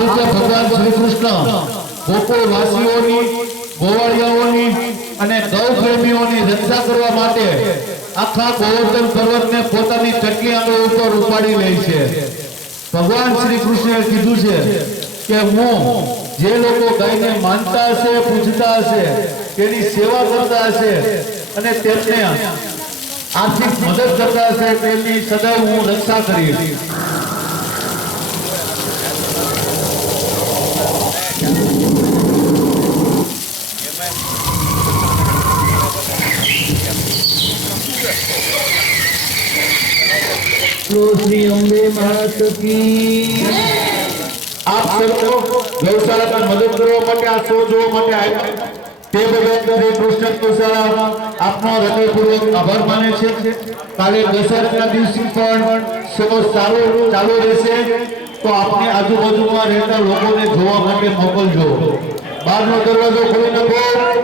રીતે ભગવાન શ્રી કૃષ્ણ ગોકુળવાસીઓની ગોવાળિયાઓની અને ગૌ પ્રેમીઓની રક્ષા કરવા માટે આખા ગોવર્ધન પર્વતને પોતાની ચટલી આંગળી ઉપર ઉપાડી લે છે। ભગવાન શ્રી કૃષ્ણએ કીધું છે કે હું જે લોકો ગાયને માનતા હશે, પૂજતા હશે, તેની સેવા કરતા હશે અને તેમને આર્થિક મદદ કરતા હશે, તેમની સદાય હું રક્ષા કરીશ। श्री अम्बे मात की। आप सबको गौशाला में मदद करवा માટે આ શો જોવા માટે આવ્યા તે બદલ શ્રી કૃષ્ણ ગૌશાળા આપનો હૃદયપૂર્વક આભાર માને છે। કાલે દશેરાના દિવસે પણ શો ચાલુ રહેશે, તો આપની આજુબાજુમાં રહેતા લોકોને જોવા માટે મોકલજો। બહારનો દરવાજો ખોલી નાખો।